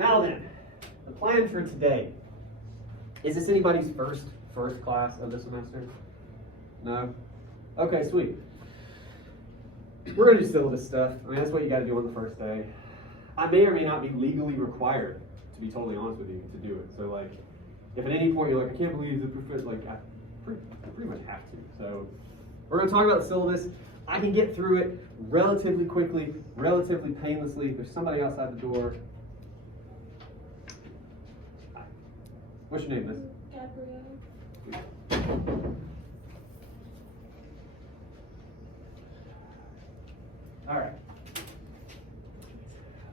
Now then, the plan for today. Is this anybody's first class of the semester? No? Okay, sweet. We're going to do syllabus stuff. I mean, that's what you got to do on the first day. I may or may not be legally required, to be totally honest with you, to do it. So, like, if at any point you're like, I can't believe the professor, like, I pretty much have to. So, we're going to talk about the syllabus. I can get through it relatively quickly, relatively painlessly. There's somebody outside the door. What's your name, miss? Gabrielle. All right.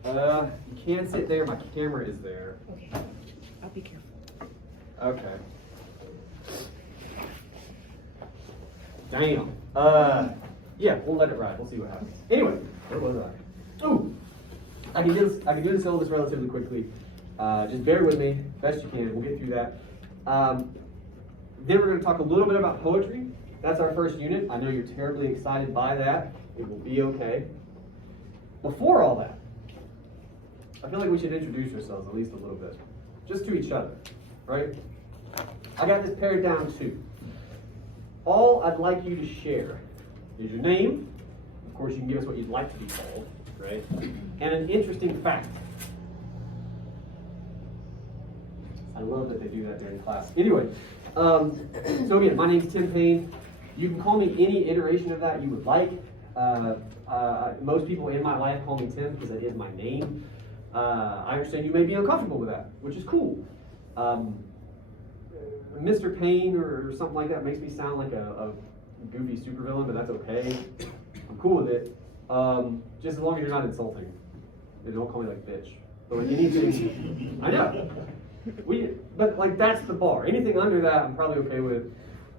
You can sit there. My camera is there. Okay, I'll be careful. Okay. Damn. Yeah, we'll let it ride. We'll see what happens. Anyway, where was I? Oh, I can do the syllabus relatively quickly. Just bear with me, best you can. We'll get through that. Then we're going to talk a little bit about poetry. That's our first unit. I know you're terribly excited by that. It will be okay. Before all that, I feel like we should introduce ourselves at least a little bit. Just to each other, right? I got this pared down too. All I'd like you to share is your name. Of course, you can give us what you'd like to be called, right? And an interesting fact. I love that they do that during class. Anyway, so again, my name's Tim Payne. You can call me any iteration of that you would like. Most people in my life call me Tim because that is my name. I understand you may be uncomfortable with that, which is cool. Mr. Payne or something like that makes me sound like a goofy supervillain, but that's okay. I'm cool with it. Just as long as you're not insulting. They don't call me like bitch. But like anything, I know. But like that's the bar. Anything under that, I'm probably okay with,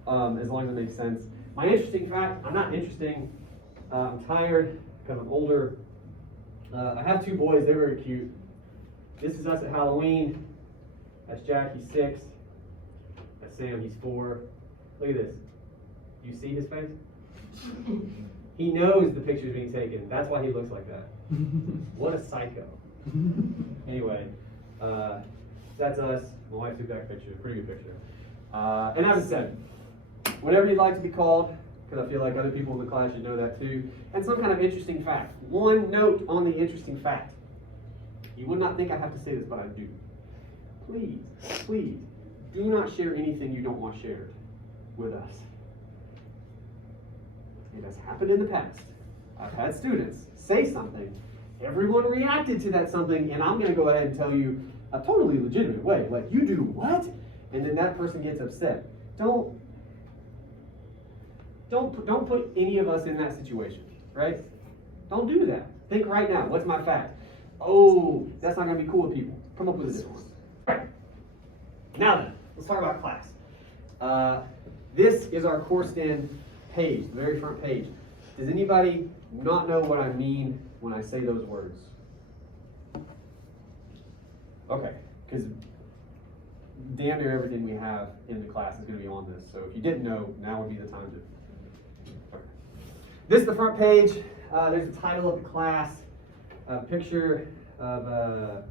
as long as it makes sense. My interesting fact: I'm not interesting. I'm tired because I'm older. I have two boys. They're very cute. This is us at Halloween. That's Jack. He's 6. That's Sam. He's 4. Look at this. You see his face? He knows the picture's being taken. That's why he looks like that. What a psycho. Anyway. That's us. My wife took that picture. Pretty good picture. And as I said, whatever you'd like to be called, because I feel like other people in the class should know that too. And some kind of interesting fact. One note on the interesting fact. You would not think I have to say this, but I do. Please, please, do not share anything you don't want shared with us. It has happened in the past. I've had students say something. Everyone reacted to that something, and I'm going to go ahead and tell you a totally legitimate way. Like, you do what? And then that person gets upset. Don't put any of us in that situation, right? Don't do that. Think right now. What's my fact? Oh, that's not going to be cool with people. Come up with a different one. Right. Now then, let's talk about class. This is our course in page, the very front page. Does anybody not know what I mean when I say those words? Okay, because damn near everything we have in the class is going to be on this. So if you didn't know, now would be the time to. Okay. This is the front page. There's the title of the class. A picture of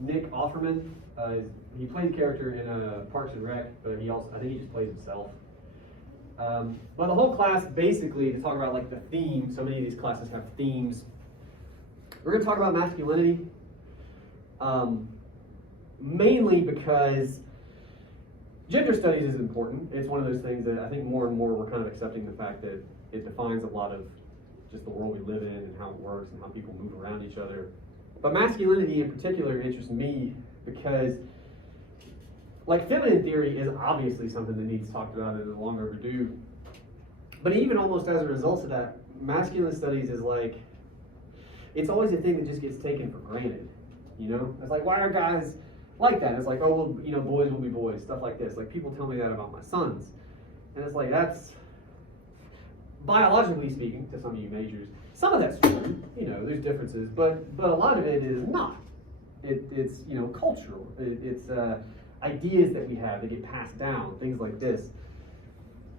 Nick Offerman. He plays a character in Parks and Rec, but I think he just plays himself. But the whole class, basically, to talk about like the theme. So many of these classes have themes. We're going to talk about masculinity. Mainly because gender studies is important. It's one of those things that I think more and more we're kind of accepting the fact that it defines a lot of just the world we live in and how it works and how people move around each other. But masculinity in particular interests me because, like, feminine theory is obviously something that needs talked about and is long overdue. But even almost as a result of that, masculine studies is like, it's always a thing that just gets taken for granted. You know, it's like, why are guys like that? It's like, oh, well, you know, boys will be boys, stuff like this. Like, people tell me that about my sons. And it's like, that's, biologically speaking, to some of you majors, some of that's true. You know, there's differences, but a lot of it is not. It's, you know, cultural. It's ideas that we have that get passed down, things like this.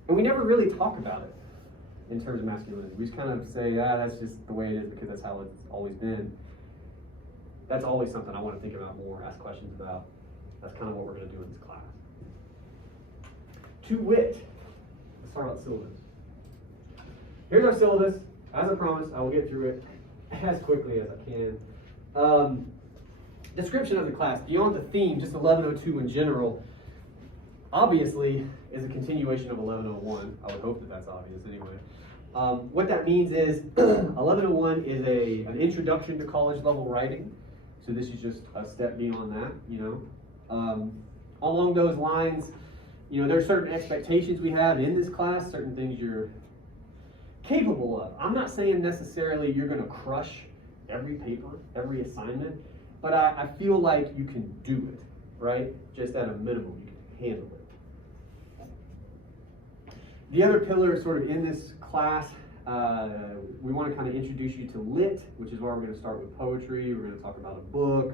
And we never really talk about it in terms of masculinity. We just kind of say, that's just the way it is because that's how it's always been. that's always something I want to think about more, ask questions about. That's kind of what we're going to do in this class. To wit, let's talk about syllabus. Here's our syllabus. As I promised, I will get through it as quickly as I can. Description of the class, beyond the theme, just 1102 in general, obviously is a continuation of 1101. I would hope that that's obvious anyway. What that means is 1101 is an introduction to college level writing. So this is just a step beyond that, you know. Along those lines, you know, there are certain expectations we have in this class, certain things you're capable of. I'm not saying necessarily you're going to crush every paper, every assignment, but I feel like you can do it, right? Just at a minimum, you can handle it. The other pillar sort of in this class, we want to kind of introduce you to lit, which is why we're going to start with poetry. We're going to talk about a book,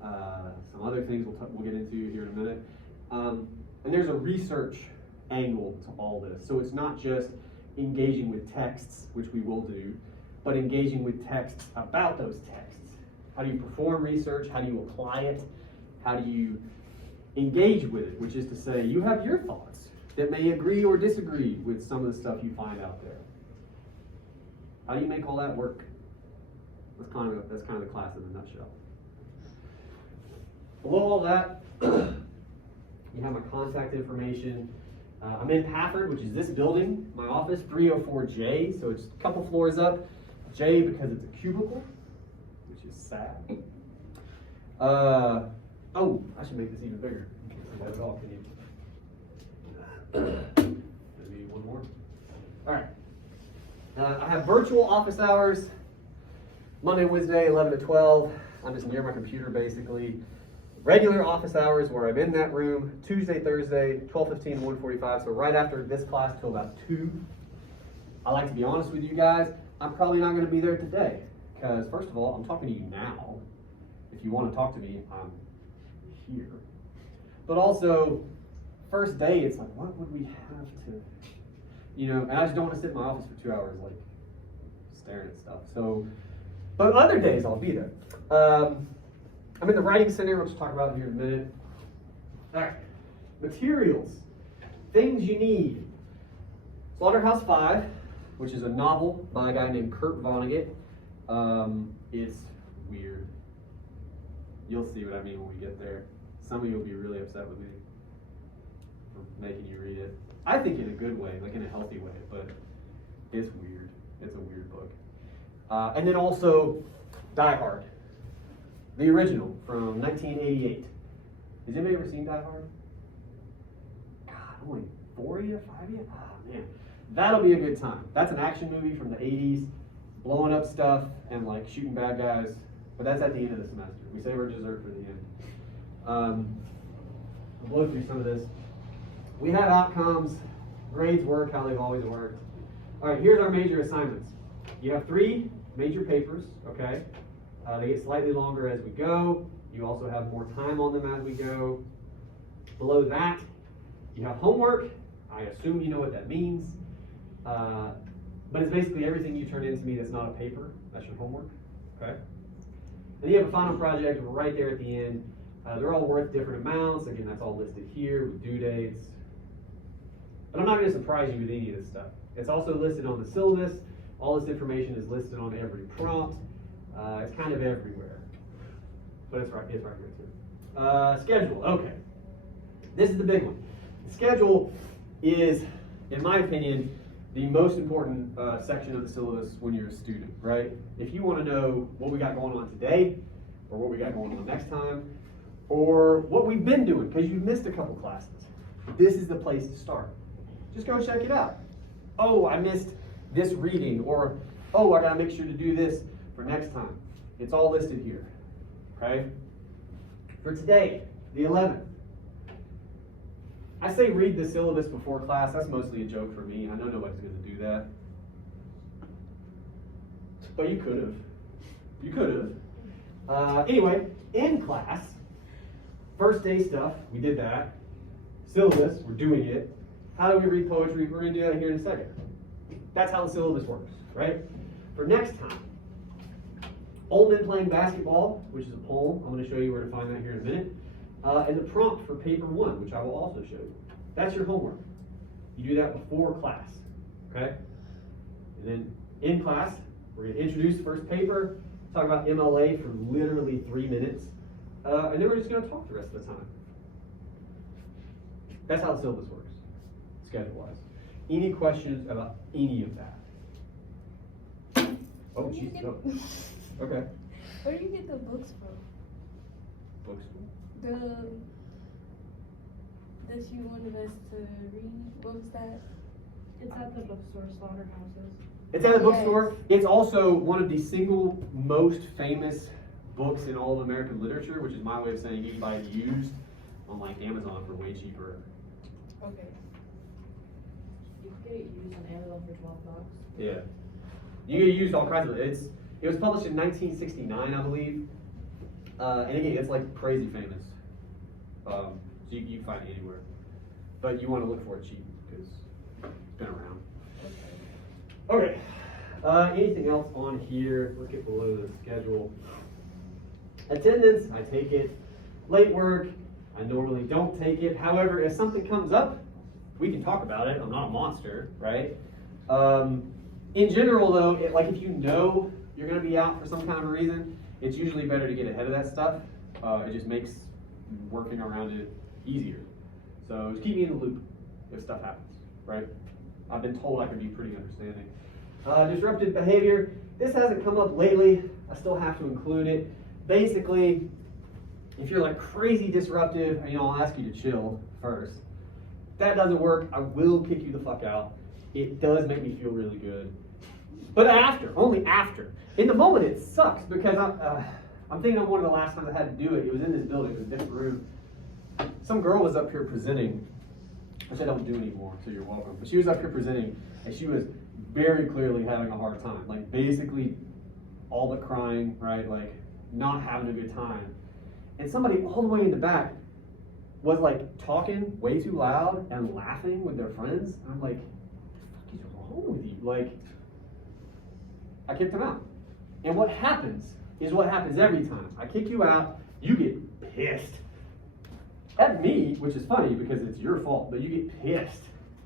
some other things we'll get into here in a minute. And there's a research angle to all this. So it's not just engaging with texts, which we will do, but engaging with texts about those texts. How do you perform research? How do you apply it? How do you engage with it? Which is to say, you have your thoughts that may agree or disagree with some of the stuff you find out there. How do you make all that work? That's kind of the class in a nutshell. Below all that, you have my contact information. I'm in Pafford, which is this building, my office, 304J, so it's a couple floors up. J because it's a cubicle, which is sad. Oh, I should make this even bigger. You can't see that at all, can you? Maybe one more. All right. I have virtual office hours, Monday, Wednesday, 11 to 12. I'm just near my computer, basically. Regular office hours where I'm in that room, Tuesday, Thursday, 12:15 to 1:45, so right after this class till about 2. I like to be honest with you guys, I'm probably not going to be there today, because first of all, I'm talking to you now. If you want to talk to me, I'm here. But also, first day, it's like, what would we have to, you know, and I just don't want to sit in my office for 2 hours, like, staring at stuff. So, but other days, I'll be there. I'm in the writing center, which we'll talk about here in a minute. All right, materials, things you need. Slaughterhouse 5, which is a novel by a guy named Kurt Vonnegut. It's weird. You'll see what I mean when we get there. Some of you will be really upset with me for making you read it. I think in a good way, like in a healthy way, but it's weird. It's a weird book. And then also Die Hard. The original from 1988. Has anybody ever seen Die Hard? God, only 4 of you, 5 of you? Oh man, that'll be a good time. That's an action movie from the 80s, blowing up stuff and like shooting bad guys. But that's at the end of the semester. We save our dessert for the end. I'll blow through some of this. We have outcomes. Grades work how they've always worked. All right, here's our major assignments. You have 3 major papers, okay? They get slightly longer as we go. You also have more time on them as we go. Below that, you have homework. I assume you know what that means. But it's basically everything you turn in to me that's not a paper. That's your homework, okay? And you have a final project right there at the end. They're all worth different amounts. Again, that's all listed here with due dates. But I'm not going to surprise you with any of this stuff. It's also listed on the syllabus. All this information is listed on every prompt. It's kind of everywhere, but it's right here too. Schedule, okay. This is the big one. The schedule is, in my opinion, the most important section of the syllabus when you're a student, right? If you want to know what we got going on today, or what we got going on next time, or what we've been doing, because you've missed a couple classes, this is the place to start. Just go check it out. Oh, I missed this reading, or oh, I gotta make sure to do this for next time. It's all listed here, okay? For today, the 11th. I say read the syllabus before class. That's mostly a joke for me. I know nobody's going to do that. But you could have. You could have. Anyway, in class, first day stuff, we did that. Syllabus, we're doing it. How do we read poetry? We're going to do that here in a second. That's how the syllabus works, right? For next time, Old Men Playing Basketball, which is a poem. I'm going to show you where to find that here in a minute. And the prompt for paper 1, which I will also show you. That's your homework. You do that before class, okay? And then in class, we're going to introduce the first paper, talk about MLA for literally 3 minutes, and then we're just going to talk the rest of the time. That's how the syllabus works, schedule-wise. Any questions about any of that? Oh, jeez, no. Okay. Where do you get the books from? Books. That you wanted us to read. What was that? It's at the bookstore, Slaughterhouses. It's at a bookstore. It's also one of the single most famous books in all of American literature, which is my way of saying you can buy it used on like Amazon for way cheaper. Okay. You can get it used on Amazon for $12. Yeah. You can use all kinds of it. It was published in 1969, I believe. And again, it's like crazy famous. So you can find it anywhere. But you want to look for it cheap because it's been around. Okay. Anything else on here? Let's get below the schedule. Attendance, I take it. Late work, I normally don't take it. However, if something comes up, we can talk about it. I'm not a monster, right? In general, though, like if you know you're going to be out for some kind of a reason, it's usually better to get ahead of that stuff. It just makes working around it easier. So just keep me in the loop if stuff happens, right? I've been told I can be pretty understanding. Disruptive behavior. This hasn't come up lately. I still have to include it. Basically, if you're like crazy disruptive, I'll ask you to chill first. If that doesn't work, I will kick you the fuck out. It does make me feel really good. But after, only after. In the moment, it sucks because I'm thinking of one of the last times I had to do it. It was in this building, it was a different room. Some girl was up here presenting, which I don't do anymore, so you're welcome. But she was up here presenting, and she was very clearly having a hard time. Like basically all but crying, right? Like not having a good time. And somebody all the way in the back was like talking way too loud and laughing with their friends. And I'm like, what the fuck is wrong with you? Like, I kicked them out. And what happens is what happens every time. I kick you out, you get pissed. At me, which is funny because it's your fault, but you get pissed.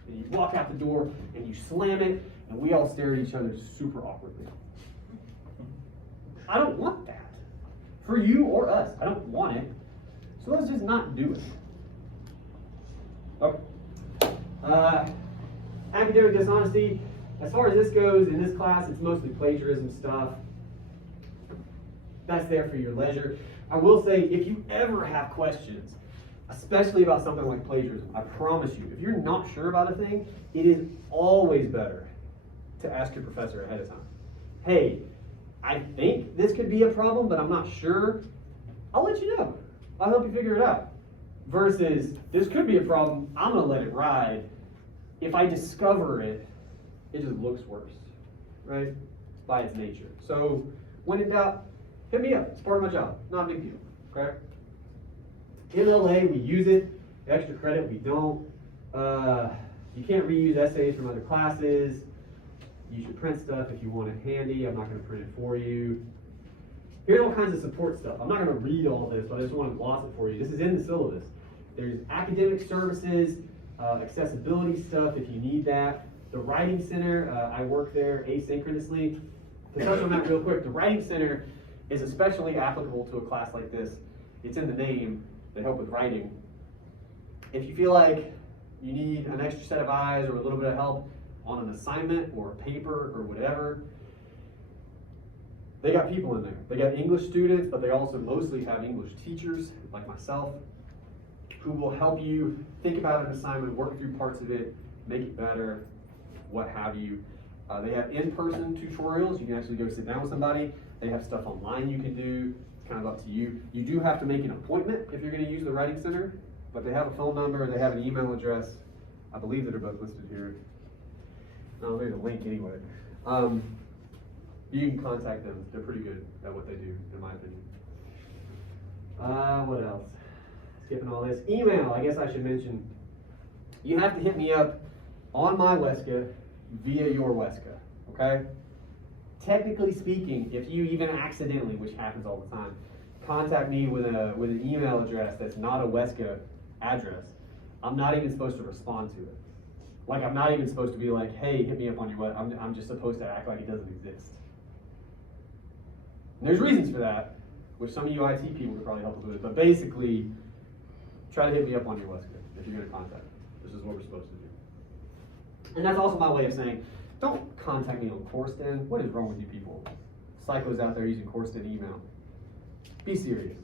And you walk out the door and you slam it, and we all stare at each other super awkwardly. I don't want that. For you or us, I don't want it. So let's just not do it. Okay. Academic dishonesty. As far as this goes, in this class, it's mostly plagiarism stuff. That's there for your leisure. I will say, if you ever have questions, especially about something like plagiarism, I promise you, if you're not sure about a thing, it is always better to ask your professor ahead of time. Hey, I think this could be a problem, but I'm not sure. I'll let you know. I'll help you figure it out. Versus, this could be a problem, I'm gonna let it ride. If I discover it, it just looks worse, right? By its nature. So, when in doubt, hit me up. It's part of my job. Not a big deal, okay? MLA, we use it. Extra credit, we don't. You can't reuse essays from other classes. You should print stuff if you want it handy. I'm not going to print it for you. Here's all kinds of support stuff. I'm not going to read all this, but I just want to gloss it for you. This is in the syllabus. There's academic services, accessibility stuff if you need that. The Writing Center, I work there asynchronously. To touch on that real quick, the Writing Center is especially applicable to a class like this. It's in the name, they help with writing. If you feel like you need an extra set of eyes or a little bit of help on an assignment or a paper or whatever, they got people in there. They got English students, but they also mostly have English teachers, like myself, who will help you think about an assignment, work through parts of it, make it better, what have you. They have in-person tutorials. You can actually go sit down with somebody. They have stuff online you can do. It's kind of up to you. You do have to make an appointment if you're going to use the Writing Center, but they have a phone number, they have an email address, I believe that are both listed here. No, there's a link anyway. You can contact them. They're pretty good at what they do, in my opinion. What else? Skipping all this. Email, I guess I should mention. You have to hit me up on my Weska via your Weska, okay? technically speaking, if you even accidentally, which happens all the time, contact me with an email address that's not a Wesca address, I'm not even supposed to respond to it. Like, I'm not even supposed to be like, hey, hit me up on your web. I'm just supposed to act like it doesn't exist. And there's reasons for that, which some of you IT people could probably help us with. But basically, try to hit me up on your Wesca if you're going to contact me. This is what we're supposed to do. And that's also my way of saying, don't contact me on CourseDen. What is wrong with you people? Psychos out there using CourseDen email. Be serious.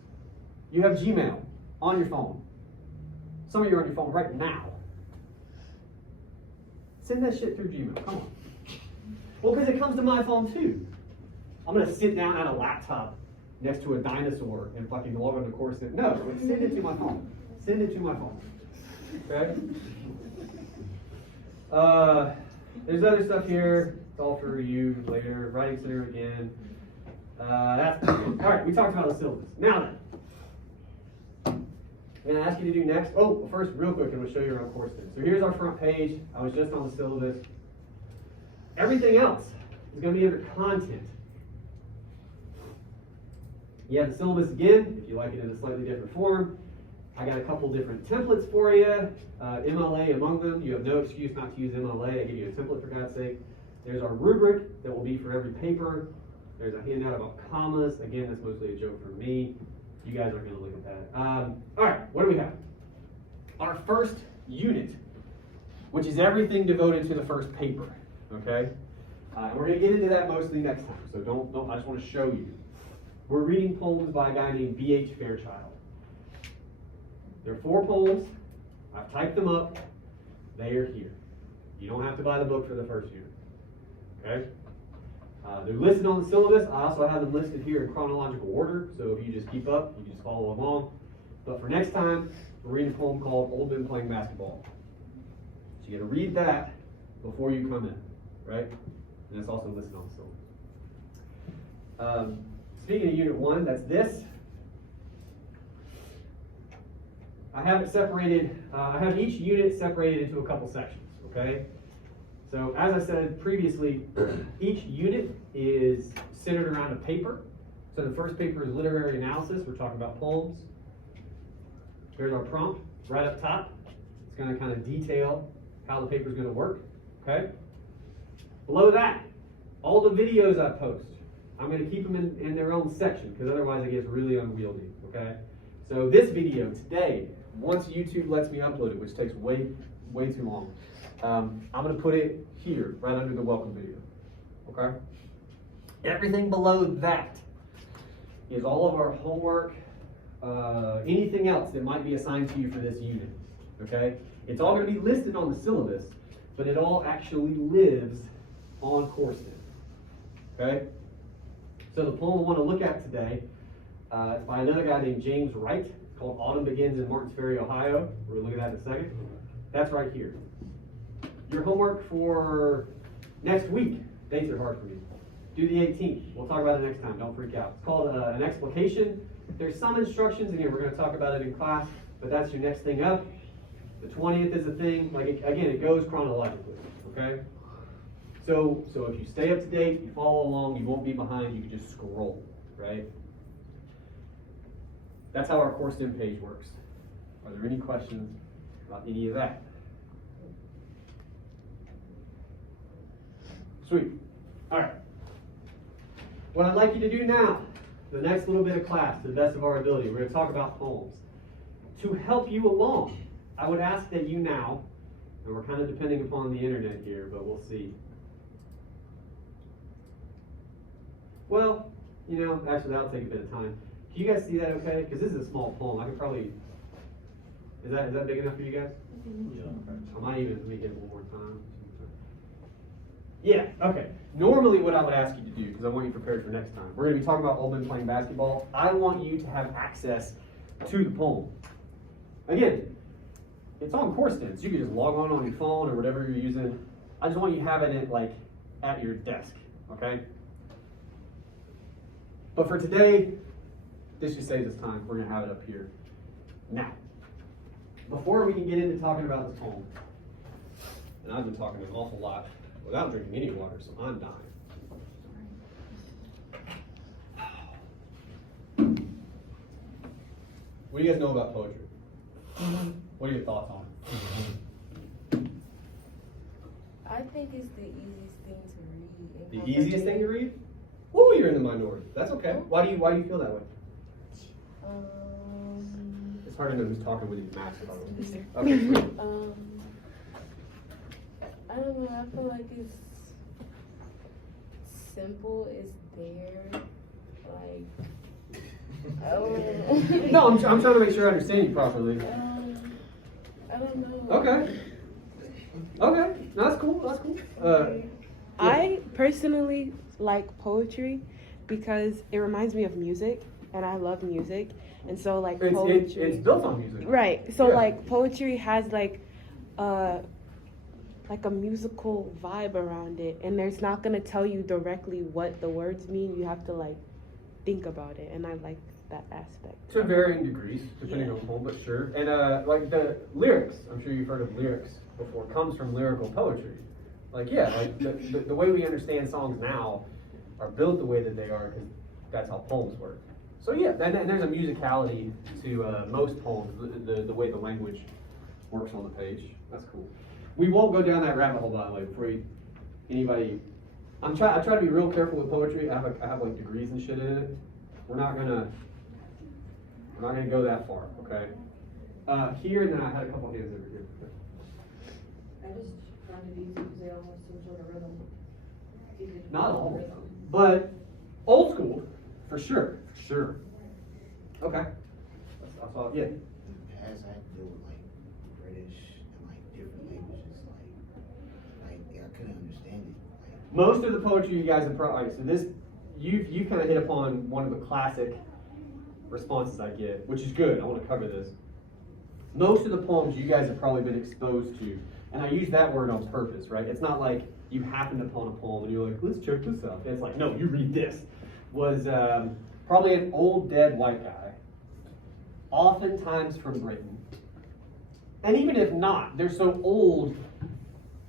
You have Gmail on your phone. Some of you are on your phone right now. Send that shit through Gmail. Come on. Well, because it comes to my phone too. I'm going to sit down at a laptop next to a dinosaur and fucking log on to CourseDen. No, send it to my phone. Send it to my phone. Okay? There's other stuff here. It's all for review later. Writing Center again. That's good. All right, we talked about the syllabus. Now then, I'm going to ask you to do next. Oh, well, first, real quick, I'm going to show you around CourseDen. So here's our front page. I was just on the syllabus. Everything else is going to be under content. You have the syllabus again, if you like it in a slightly different form. I got a couple different templates for you, MLA among them. You have no excuse not to use MLA. I give you a template for God's sake. There's our rubric that will be for every paper. There's a handout about commas. Again, that's mostly a joke for me. You guys aren't going to look at that. All right, what do we have? Our first unit, which is everything devoted to the first paper. Okay, and we're going to get into that mostly next time. So don't. I just want to show you. We're reading poems by a guy named B.H. Fairchild. There are 4 poems. I've typed them up. They are here. You don't have to buy the book for the first unit. Okay? They're listed on the syllabus. I also have them listed here in chronological order. So if you just keep up, you can just follow along. But for next time, we're reading a poem called Old Men Playing Basketball. So you got to read that before you come in. Right? And it's also listed on the syllabus. Speaking of Unit 1, that's this. I have it separated, I have each unit separated into a couple sections, okay? So as I said previously, each unit is centered around a paper. So the first paper is literary analysis. We're talking about poems. Here's our prompt right up top. It's going to kind of detail how the paper is going to work, okay? Below that, all the videos I post, I'm going to keep them in their own section because otherwise it gets really unwieldy, okay? So this video today, once YouTube lets me upload it, which takes way too long, I'm going to put it here, right under the welcome video, okay? Everything below that is all of our homework, anything else that might be assigned to you for this unit, okay? It's all going to be listed on the syllabus, but it all actually lives on CourseDen, okay? So the poem I want to look at today is by another guy named James Wright, called Autumn Begins in Martins Ferry, Ohio. We're going to look at that in a second. That's right here. Your homework for next week, dates are hard for me. Do the 18th. We'll talk about it next time. Don't freak out. It's called an explication. There's some instructions in here. We're going to talk about it in class, but that's your next thing up. The 20th is a thing. Again, it goes chronologically, okay? So if you stay up to date, you follow along, you won't be behind, you can just scroll, right? That's how our CourseDen page works. Are there any questions about any of that? Sweet. All right. What I'd like you to do now, the next little bit of class, to the best of our ability, we're going to talk about poems. To help you along, I would ask that you now, and we're kind of depending upon the internet here, but we'll see. Well, actually that'll take a bit of time. Can you guys see that okay? Because this is a small poem. I could probably, is that big enough for you guys? Yeah. I might even, let me hit it one more time. Yeah, okay. Normally what I would ask you to do, because I want you prepared for next time, we're going to be talking about Old Men Playing Basketball. I want you to have access to the poem. Again, it's on CourseDen, so you can just log on your phone or whatever you're using. I just want you having it at your desk, okay? But for today, this just saves us time. We're going to have it up here. Now, before we can get into talking about this poem, and I've been talking an awful lot without drinking any water, so I'm dying. What do you guys know about poetry? What are your thoughts on it? I think it's the easiest thing to read. The easiest thing to read? Ooh, you're in the minority. That's okay. Why do you feel that way? It's hard to know who's talking with these masks on. Okay, sweet. I don't know. I feel like it's simple. It's there. Like, I don't know. No, I'm trying to make sure I understand you properly. I don't know. Okay. Okay. No, that's cool. That's cool. I personally like poetry because it reminds me of music, and I love music, and so like poetry. It's built on music. Right. So Yeah. like poetry has like a musical vibe around it, and there's not gonna tell you directly what the words mean. You have to like think about it, and I like that aspect. To varying degrees, depending on the poem, but sure. And like the lyrics, I'm sure you've heard of lyrics before, comes from lyrical poetry. Like like the way we understand songs now are built the way that they are because that's how poems work. So yeah, and there's a musicality to most poems, the way the language works on the page. That's cool. We won't go down that rabbit hole, by the way, before anybody. I try to be real careful with poetry. I have like degrees and shit in it. We're not gonna go that far, okay? Here, and then I had a couple hands over here. I just find it easy because they all have some sort of rhythm. It's easy to Not follow all of rhythm. them, but old school, for sure. Okay. That's all. Yeah. As I deal with like British and like different languages, like I couldn't understand it. Like, Most of the poetry you guys have probably, so this, you kind of hit upon one of the classic responses I get, which is good. I want to cover this. Most of the poems you guys have probably been exposed to, and I use that word on purpose, right? It's not like you happened upon a poem and you're like, let's check this out. It's like, no, you read this. Was probably an old dead white guy, oftentimes from Britain. And even if not, they're so old,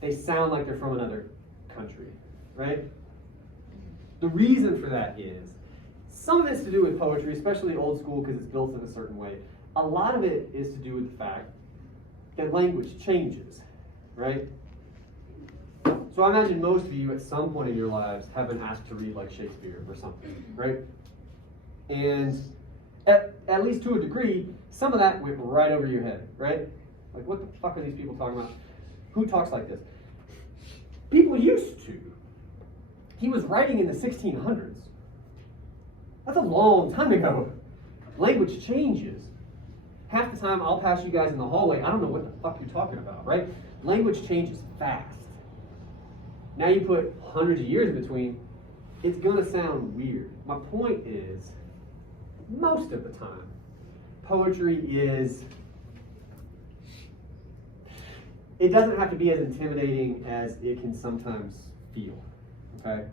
they sound like they're from another country, right? The reason for that is, some of it's to do with poetry, especially old school because it's built in a certain way. A lot of it is to do with the fact that language changes, right? So I imagine most of you at some point in your lives have been asked to read like Shakespeare or something, right? And at least to a degree, some of that went right over your head, right? Like, what the fuck are these people talking about? Who talks like this? People used to. He was writing in the 1600s. That's a long time ago. Language changes. Half the time I'll pass you guys in the hallway, I don't know what the fuck you're talking about, right? Language changes fast. Now you put hundreds of years in between, it's gonna sound weird. My point is, most of the time, poetry it doesn't have to be as intimidating as it can sometimes feel, okay?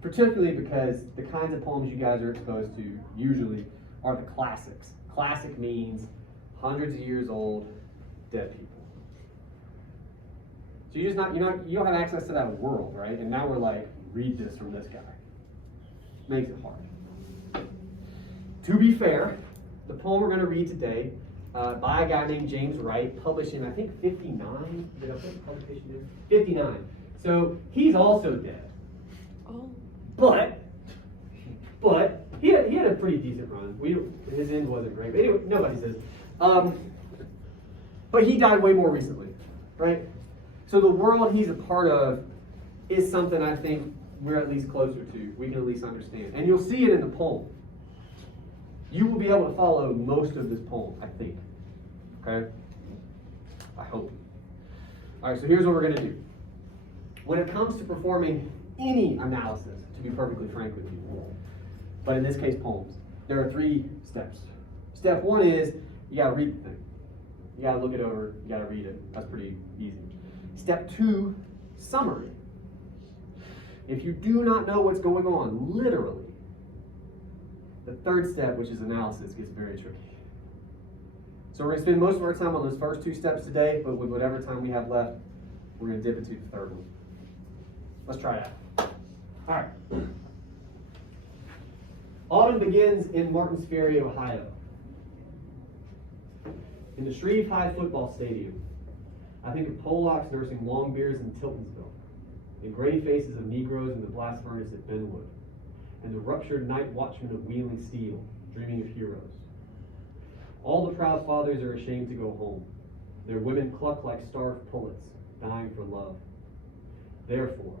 Particularly because the kinds of poems you guys are exposed to usually are the classics. Classic means hundreds of years old, dead people. So you don't have access to that world, right? And now we're like, read this from this guy. Makes it hard. To be fair, the poem we're going to read today by a guy named James Wright, published in I think 59. Did I put the publication there? 59. So he's also dead. Oh. But he had a pretty decent run. His end wasn't great, but anyway, nobody says. But he died way more recently, right? So the world he's a part of is something I think we're at least closer to. We can at least understand, and you'll see it in the poem. You will be able to follow most of this poem, I think. Okay? I hope. All right. So here's what we're gonna do. When it comes to performing any analysis, to be perfectly frank with you, but in this case poems, there are 3 steps. Step 1 is you gotta read the thing. You gotta look it over, you gotta read it. That's pretty easy. Step 2, summary. If you do not know what's going on, literally, the 3rd step, which is analysis, gets very tricky. So we're gonna spend most of our time on those first 2 steps today, but with whatever time we have left, we're gonna dip into the 3rd one. Let's try it out. All right. Autumn begins in Martins Ferry, Ohio. In the Shreve High football stadium, I think of Polacks nursing long beers in Tiltonsville, the gray faces of Negroes in the blast furnace at Benwood, and the ruptured night watchmen of Wheeling Steel, dreaming of heroes. All the proud fathers are ashamed to go home. Their women cluck like starved pullets, dying for love. Therefore,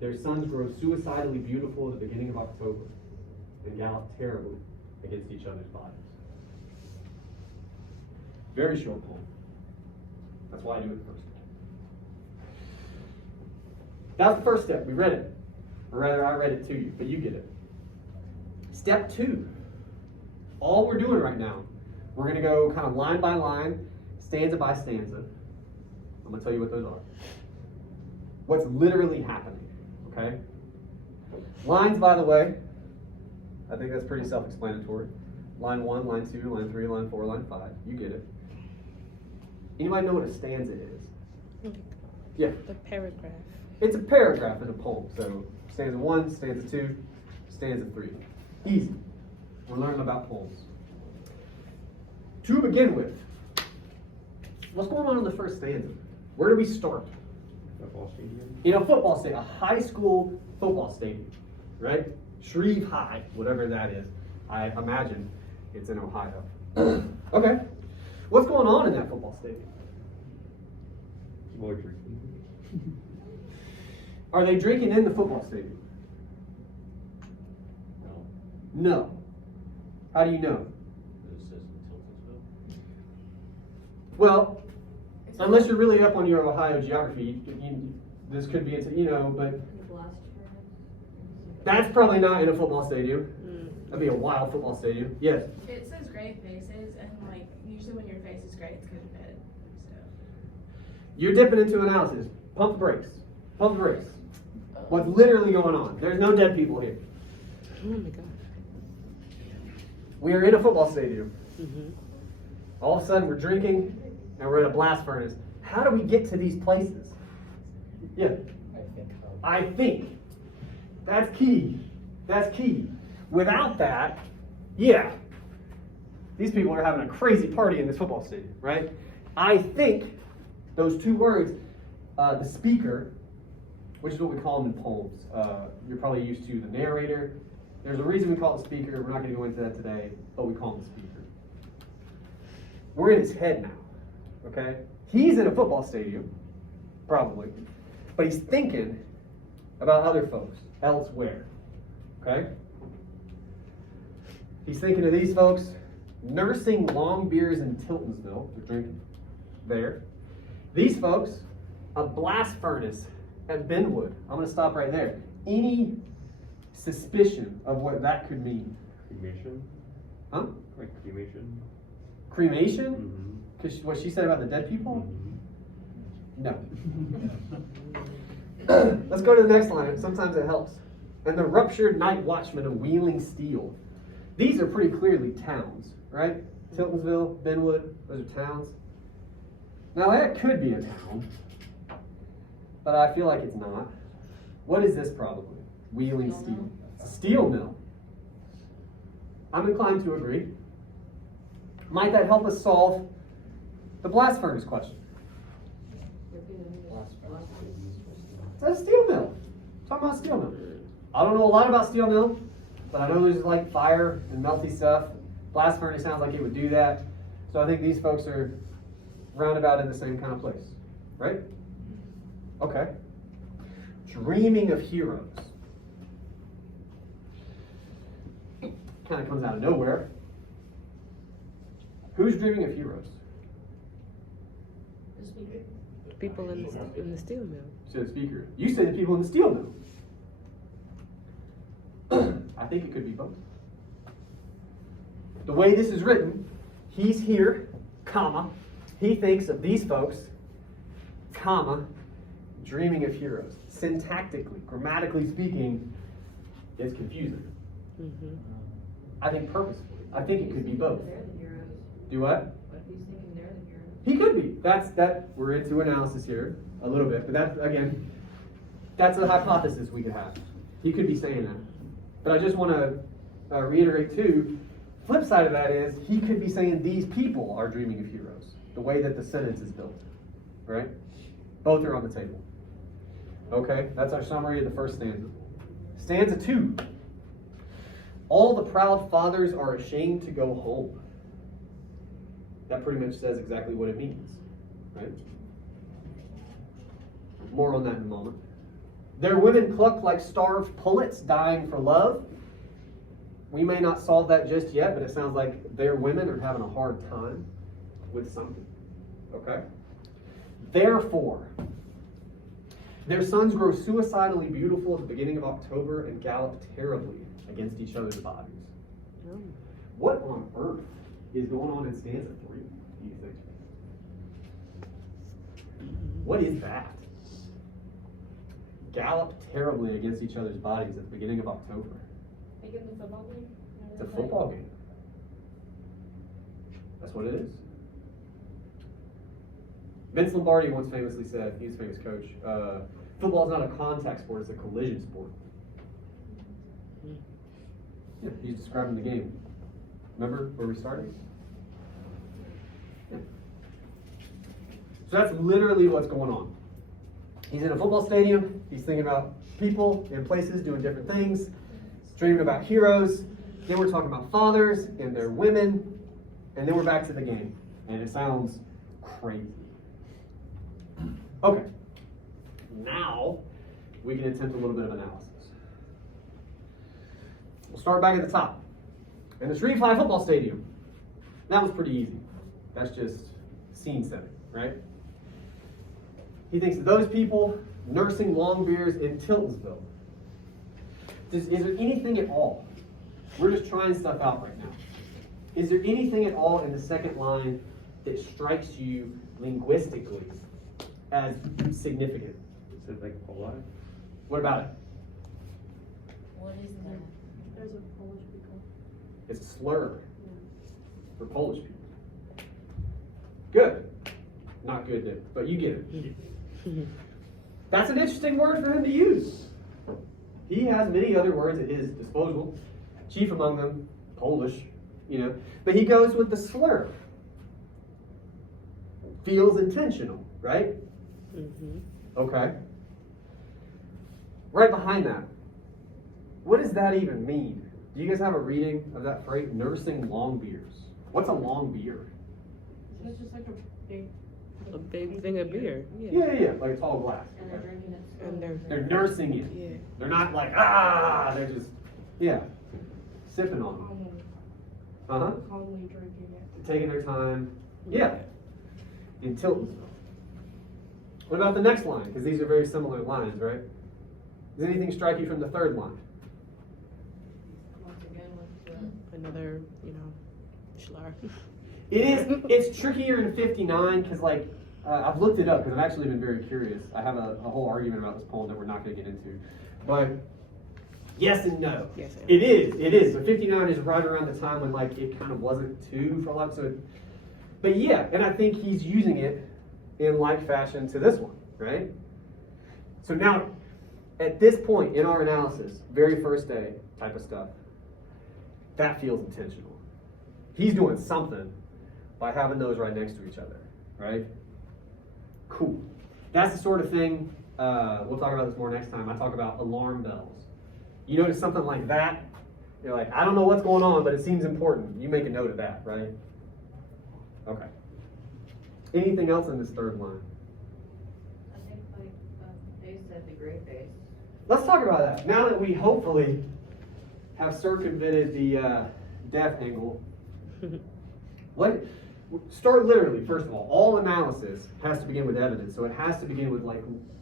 their sons grow suicidally beautiful at the beginning of October and gallop terribly against each other's bodies. Very short poem. That's why I do it first. That was the first step. We read it. Or rather, I read it to you, but you get it. Step 2. All we're doing right now, we're going to go kind of line by line, stanza by stanza. I'm going to tell you what those are. What's literally happening, okay? Lines, by the way, I think that's pretty self-explanatory. Line 1, line 2, line 3, line 4, line 5. You get it. Anybody know what a stanza is? Yeah. The paragraph. It's a paragraph in a poem. So stanza 1, stanza 2, stanza 3. Easy. We're learning about poems. To begin with, what's going on in the first stanza? Where do we start? Football stadium. In a football stadium, a high school football stadium, right? Shreve High, whatever that is. I imagine it's in Ohio. Okay. What's going on in that football stadium? More drinking. Are they drinking in the football stadium? No. No. How do you know? It says in Tiltonsville. Well, unless you're really up on your Ohio geography, this could be, but The blast furnace. that's probably not in a football stadium. That'd be a wild football stadium. Yes. It says gray faces, and like usually when your face is gray, it's because of bed. So. You're dipping into analysis. Pump the brakes. Pump the brakes. What's literally going on? There's no dead people here. Oh my god. We are in a football stadium. Mm-hmm. All of a sudden, we're drinking, and we're in a blast furnace. How do we get to these places? Yeah. I think. That's key. That's key. Without that, yeah, these people are having a crazy party in this football stadium, right? I think those two words, the speaker, which is what we call them in poems. You're probably used to the narrator. There's a reason we call it the speaker. We're not going to go into that today, but we call him the speaker. We're in his head now, okay? He's in a football stadium, probably, but he's thinking about other folks elsewhere, okay? He's thinking of these folks nursing long beers in Tiltonsville. They're drinking there. These folks, a blast furnace at Benwood. I'm going to stop right there. Any suspicion of what that could mean? Cremation? Huh? Like cremation? Cremation? Mm-hmm. Because what she said about the dead people? Mm-hmm. No. Let's go to the next line. Sometimes it helps. And the ruptured night watchman of Wheeling Steel. These are pretty clearly towns, right? Tiltonsville, Benwood, those are towns. Now that could be a town, but I feel like it's not. What is this probably? Wheeling Steel. It's a steel mill. I'm inclined to agree. Might that help us solve the blast furnace question? It's a steel mill. Talking about steel mill. I don't know a lot about steel mill, but I know there's like fire and melty stuff. Blast furnace sounds like it would do that. So I think these folks are roundabout in the same kind of place, right? Okay. Dreaming of heroes. Kind of comes out of nowhere. Who's dreaming of heroes? The speaker. People in the steel mill. So the speaker. You say the people in the steel mill. I think it could be both. The way this is written, he's here, comma, he thinks of these folks, comma, dreaming of heroes. Syntactically, grammatically speaking, it's confusing. Mm-hmm. I think purposefully. I think it could be both. They're the heroes. Do what? What if he's thinking they're the heroes? He could be. That we're into analysis here a little bit, but that's again, that's a hypothesis we could have. He could be saying that. But I just want to reiterate too, Flip side of that is he could be saying these people are dreaming of heroes, the way that the sentence is built, right? Both are on the table. Okay, that's our summary of the first stanza. Stanza 2. All the proud fathers are ashamed to go home. That pretty much says exactly what it means, right? More on that in a moment. Their women cluck like starved pullets dying for love. We may not solve that just yet, but it sounds like their women are having a hard time with something. Okay? Therefore, their sons grow suicidally beautiful at the beginning of October and gallop terribly against each other's bodies. Oh. What on earth is going on in stanza 3, do you think? What is that? Gallop terribly against each other's bodies at the beginning of October. Like in the football game? It's a football game. That's what it is. Vince Lombardi once famously said, he's a famous coach, football is not a contact sport, it's a collision sport. Yeah, he's describing the game. Remember where we started? Yeah. So that's literally what's going on. He's in a football stadium, he's thinking about people and places doing different things, he's dreaming about heroes, then we're talking about fathers and their women, and then we're back to the game. And it sounds crazy. Okay, now we can attempt a little bit of analysis. We'll start back at the top. In the Street Fly football stadium, that was pretty easy. That's just scene setting, right? He thinks of those people nursing long beers in Tiltonsville. Is there anything at all? We're just trying stuff out right now. Is there anything at all in the second line that strikes you linguistically as significant? Is it like polite? What about it? What is that? There's a Polish people. It's a slur for Polish people. Good. Not good, but you get it. That's an interesting word for him to use. He has many other words at his disposal, chief among them, Polish, but he goes with the slur. Feels intentional, right? Mm-hmm. Okay. Right behind that, what does that even mean? Do you guys have a reading of that phrase? Nursing long beers. What's a long beer? It's just like A big thing of beer. Yeah, like a tall glass. And they're drinking it. And They're nursing it. Yeah. They're not like, they're just, sipping on it. Uh-huh. Calmly drinking it. Taking their time. Yeah. In Tiltonsville. What about the next line? Because these are very similar lines, right? Does anything strike you from the third line? Once again with the. Another, slur. It's trickier in 59 because, I've looked it up because I've actually been very curious. I have a whole argument about this poem that we're not going to get into. But yes and no. Yes and It is. So 59 is right around the time when, it kind of wasn't too for a lot. But yeah, and I think he's using it in like fashion to this one, right? So now, at this point in our analysis, very first day type of stuff, that feels intentional. He's doing something by having those right next to each other, right? Cool. That's the sort of thing, we'll talk about this more next time. I talk about alarm bells. You notice something like that, you're like, I don't know what's going on, but it seems important. You make a note of that, right? Okay. Anything else in this third line? I think Dave said the gray face. Let's talk about that. Now that we hopefully have circumvented the death angle, start literally, first of all analysis has to begin with evidence, so it has to begin with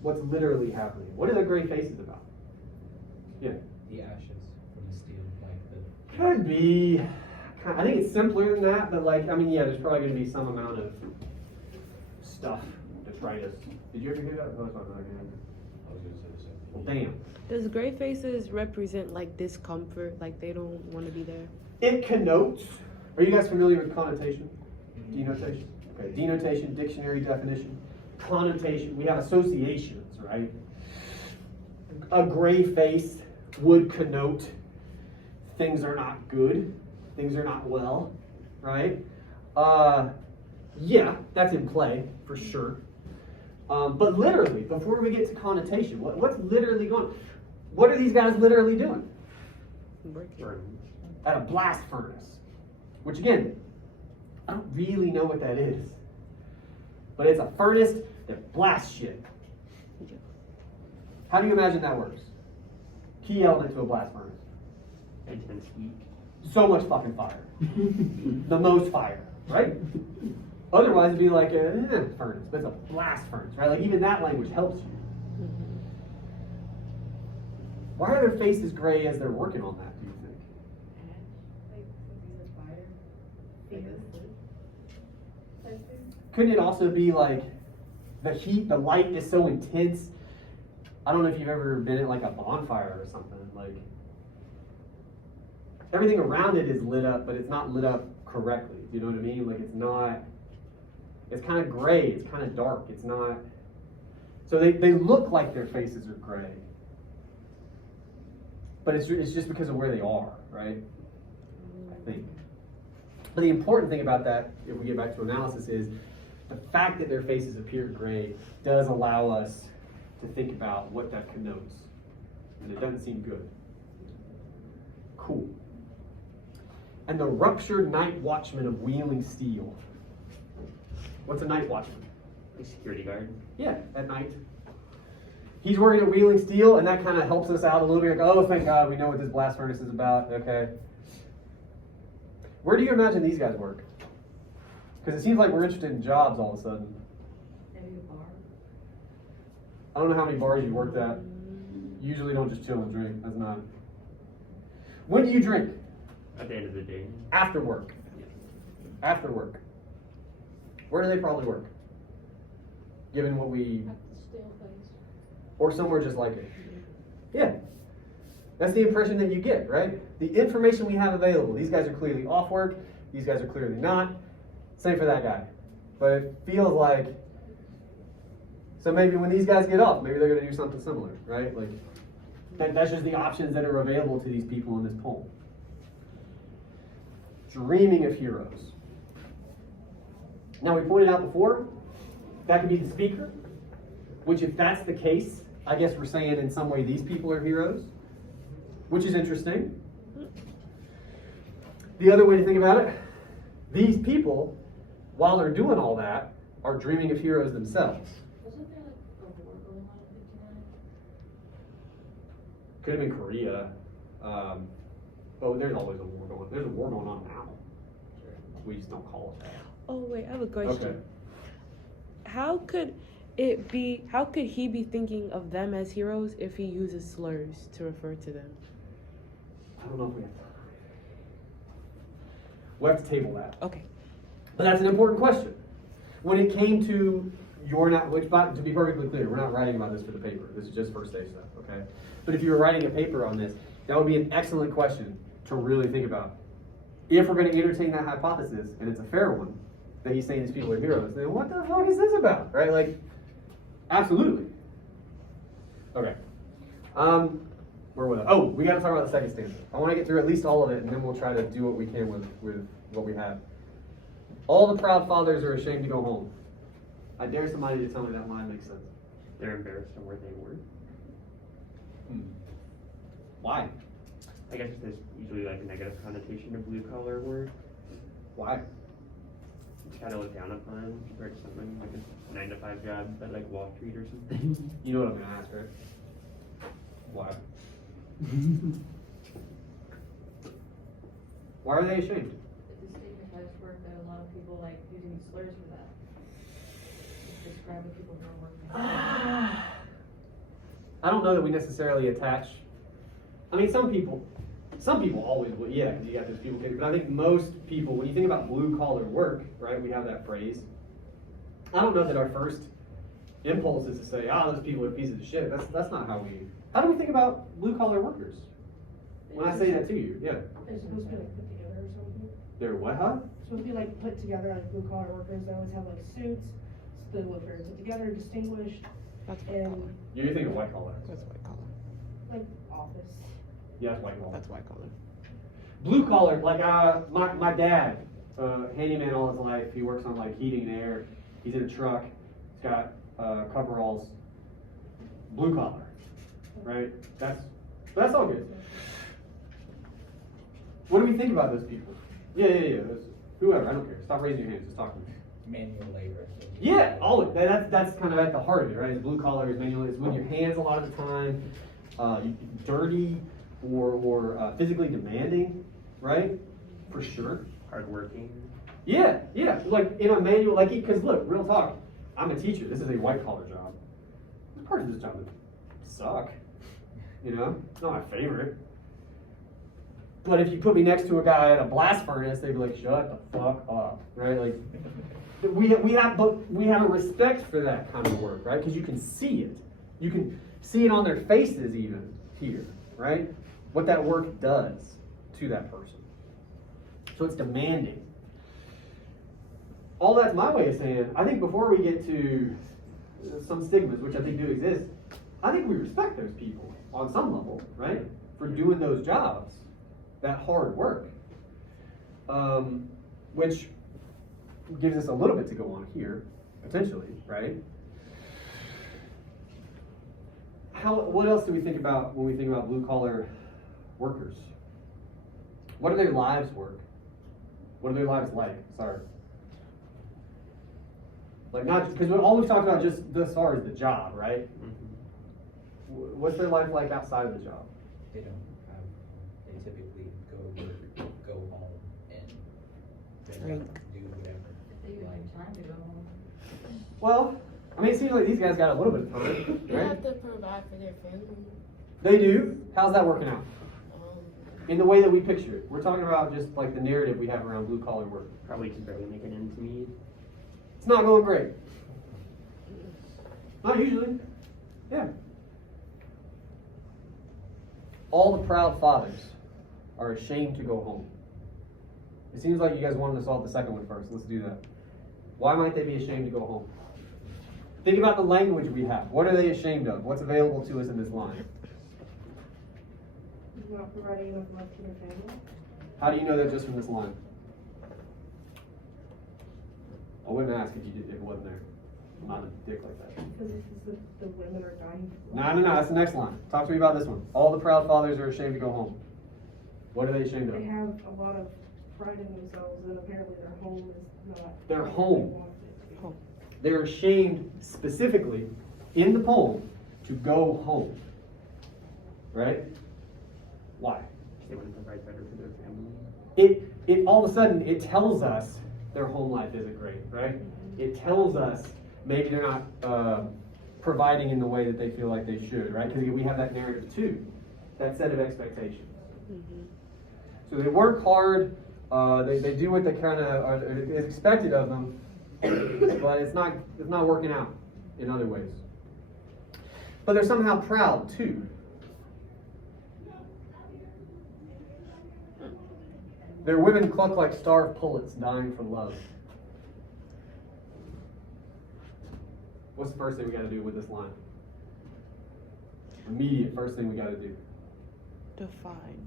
what's literally happening. What are the gray faces about? Yeah. The ashes from the steel, Could be. I think it's simpler than that, but there's probably going to be some amount of stuff to try to. Did you ever hear that? Oh, it's not right again. I was gonna say the same. Well, damn. Does gray faces represent discomfort, like they don't want to be there? It connotes. Are you guys familiar with connotation? Denotation? Okay, denotation, dictionary definition. Connotation, we have associations, right? A gray face would connote things are not good. things are not well, right? Yeah, that's in play for sure. But literally, before we get to connotation, what's literally going on? What are these guys literally doing? At a blast furnace. Which again, I don't really know what that is. But it's a furnace that blasts shit. How do you imagine that works? Key element to a blast furnace. Intense heat. So much fucking fire. The most fire, right? Otherwise it'd be like a furnace, but it's a blast furnace, right? Like even that language helps you. Why are their faces gray as they're working on that, do you think? Like, something with fire. Fear. Type thing. Couldn't it also be like the heat, the light is so intense? I don't know if you've ever been at like a bonfire or something. Like everything around it is lit up, but it's not lit up correctly. You know what I mean? Like it's not, it's kind of gray, it's kind of dark, it's not, so they look like their faces are gray. But it's just because of where they are, right? I think. But the important thing about that, if we get back to analysis, is the fact that their faces appear gray does allow us to think about what that connotes. And it doesn't seem good. Cool. And the ruptured night watchman of wheeling steel. What's a night watchman? A security guard. Yeah, at night. He's working at wheeling steel, and that kind of helps us out a little bit. Like, oh, thank God, we know what this blast furnace is about. Okay. Where do you imagine these guys work? Because it seems like we're interested in jobs all of a sudden. Maybe a bar. I don't know how many bars you worked at. Usually don't just chill and drink. That's not. When do you drink? At the end of the day. After work. After work. Where do they probably work? Given what we, At the stale place. or somewhere just like it. Yeah. That's the impression that you get, right? The information we have available. These guys are clearly off work. These guys are clearly not. Same for that guy. But it feels like, so maybe when these guys get off, maybe they're going to do something similar, right? Like, that's just the options that are available to these people in this poem. Dreaming of heroes. Now, we pointed out before, that could be the speaker, which if that's the case, I guess we're saying in some way these people are heroes, which is interesting. The other way to think about it, these people, while they're doing all that, are dreaming of heroes themselves. Wasn't there like a war going on in 59? Could have been Korea. But there's always a war going on. There's a war going on now. We just don't call it that. Oh wait, I have a question. Okay. How could he be thinking of them as heroes if he uses slurs to refer to them? I don't know if we have time. We'll have to table that. Okay. But that's an important question. When it came to to be perfectly clear, we're not writing about this for the paper. This is just first day stuff, okay? But if you were writing a paper on this, that would be an excellent question to really think about. If we're going to entertain that hypothesis, and it's a fair one, that he's saying these people are heroes, then what the fuck is this about, right? Like, absolutely. Okay. Where was I? Oh, we got to talk about the second stanza. I want to get through at least all of it, and then we'll try to do what we can with what we have. All the proud fathers are ashamed to go home. I dare somebody to tell me that line makes sense. They're embarrassed of where they were. Why? I guess there's usually like a negative connotation of blue collar word. Why? It's kind of looked down upon, or it's something like a 9-to-5 job at like Wall Street or something. You know what I'm going to ask, right? Why? Why are they ashamed? It's a stigmatized word that a lot of people like using slurs for that. Describing people who are working. I don't know that we necessarily attach. I mean, some people always will, yeah, because you got those people. But I think most people, when you think about blue collar work, right, we have that phrase. I don't know that our first impulse is to say, those people are pieces of shit. That's not how we. How do we think about blue collar workers? When I say that to you, yeah. They're supposed to be like put together or something. They're what, huh? Supposed to be like put together, like blue collar workers. They always have like suits. So they look very put together, distinguished, That's white collar. and You're thinking white collar. That's white collar. like office. Yeah, that's white collar. That's white collar. Blue collar, like my dad, handyman all his life. He works on like heating and air. He's in a truck. He's got coveralls. Blue collar, right? That's all good. What do we think about those people? Yeah. Whoever, I don't care. Stop raising your hands. Just talk to me. Manual labor. Yeah, all of it. That's kind of at the heart of it, right? It's blue collar, it's manual. It's with your hands a lot of the time, dirty or physically demanding, right? For sure. Hardworking. Yeah. Like in a manual, like because look, real talk. I'm a teacher. This is a white collar job. There's parts of this job that suck. You know, it's not my favorite. But if you put me next to a guy at a blast furnace, they'd be like, "Shut the fuck up," right? Like, we have a respect for that kind of work, right? Because you can see it. You can see it on their faces even here, right? What that work does to that person. So it's demanding. All that's my way of saying, I think before we get to some stigmas, which I think do exist, I think we respect those people on some level, right? For doing those jobs, that hard work. Which gives us a little bit to go on here, potentially, right? What else do we think about when we think about blue collar workers? What do their lives work? What are their lives like? Sorry. Like not because all we've talked about just thus far is the job, right? Mm-hmm. What's their life like outside of the job? They typically go to work, go home, and then do whatever. They usually have time to go home. Well, I mean, it seems like these guys got a little bit of time, They right? have to provide for their family. They do. How's that working out? Um, In the way that we picture it. We're talking about just like the narrative we have around blue collar work. Probably can barely make an ends meet. It's not going great. Not usually. Yeah. All the proud fathers are ashamed to go home. It seems like you guys wanted to solve the second one first. Let's do that. Why might they be ashamed to go home? Think about the language we have. What are they ashamed of? What's available to us in this line? Not providing enough love to their family. How do you know that just from this line? I wouldn't ask if it wasn't there. I'm not a dick like that. Because the women are dying. No, that's the next line. Talk to me about this one. All the proud fathers are ashamed to go home. What are they ashamed of? They have a lot of pride in themselves, and apparently their home is not. Their what home. they want it to be. They're ashamed specifically in the poem to go home. Right? Why? They want to provide better for their family. It all of a sudden it tells us their home life isn't great, right? It tells us maybe they're not providing in the way that they feel like they should, right? Because we have that narrative too, that set of expectations. Mm-hmm. So they work hard, they do what they kind of is expected of them, but it's not working out in other ways. But they're somehow proud too. Their women cluck like starved pullets dying for love. What's the first thing we got to do with this line? Immediate first thing we got to do. Define.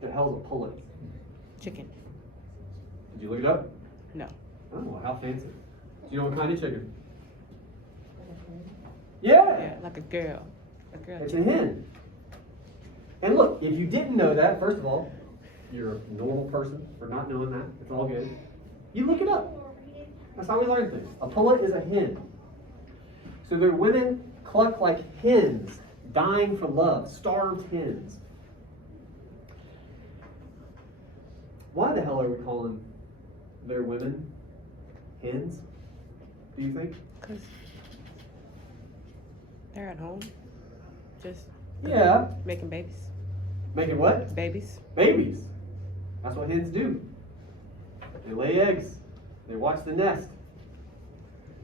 The hell's a pullet? Chicken. Did you look it up? No. Oh, how fancy. Do you know what kind of chicken? Yeah, Yeah, like a girl. A girl. it's a hen. And look, if you didn't know that, first of all, you're a normal person for not knowing that. It's all good. You look it up. That's how we learn things. A pullet is a hen. So their women cluck like hens, dying for love, starved hens. Why the hell are we calling their women hens? Do you think? Because they're at home. Just Yeah. making babies. Making what? Babies. Babies. That's what hens do. They lay eggs. They watch the nest.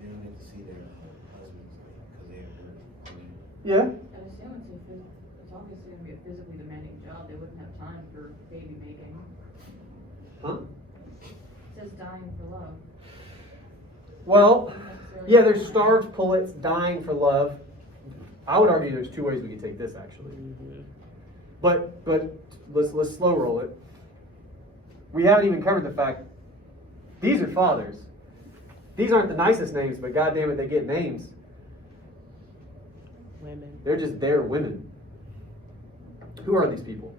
They don't get to see their husbands because they're working. Yeah. I'd assume it's obviously gonna be a physically demanding job, they wouldn't have time for baby making. Huh? It says dying for love. Well, Not necessarily yeah, there's dying. starved pullets dying for love. I would argue there's two ways we could take this actually. But let's slow roll it. We haven't even covered the fact these are fathers. These aren't the nicest names, but goddamn it, they get names. Women. They're just their women. Who are these people?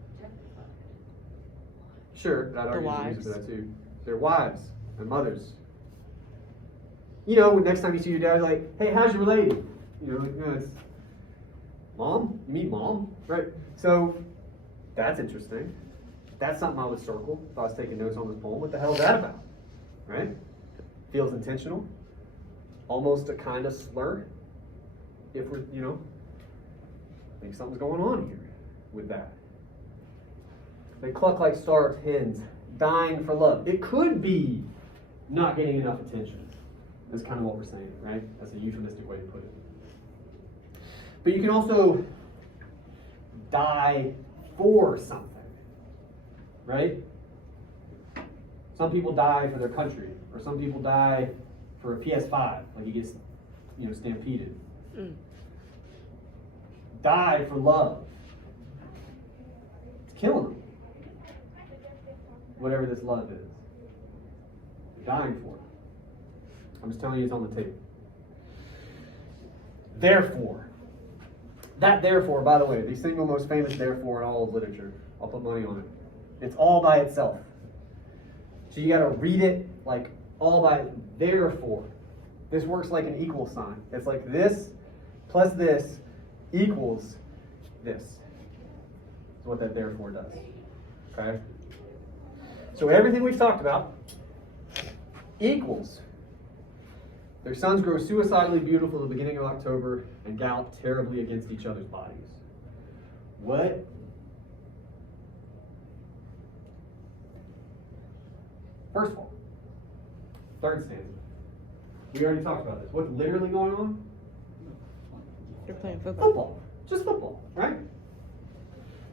Sure, but I'd argue there's a reason for that too. They're wives and mothers. You know, next time you see your dad, like, hey, how's your lady? You know, like, no, it's mom. You mean mom, right? So that's interesting. That's something I would circle if I was taking notes on this poem. What the hell is that about? Right? Feels intentional. Almost a kind of slur. If we're, you know, I think something's going on here with that. They cluck like starved hens, dying for love. It could be not getting enough attention. That's kind of what we're saying, right? That's a euphemistic way to put it. But you can also die for something, right? Some people die for their country, or some people die for a PS5, like he gets, you know, stampeded. Die for love. It's killing them. Whatever this love is. You're dying for it. I'm just telling you it's on the table. Therefore. That therefore, by the way, the single most famous therefore in all of literature. I'll put money on it. It's all by itself. So you gotta read it like all by therefore. This works like an equal sign. It's like this plus this equals this. That's what that therefore does. Okay? So everything we've talked about equals. Their sons grow suicidally beautiful at the beginning of October and gallop terribly against each other's bodies. What? First of all, third stanza. We already talked about this. What's literally going on? They're playing football. Football. Just football, right?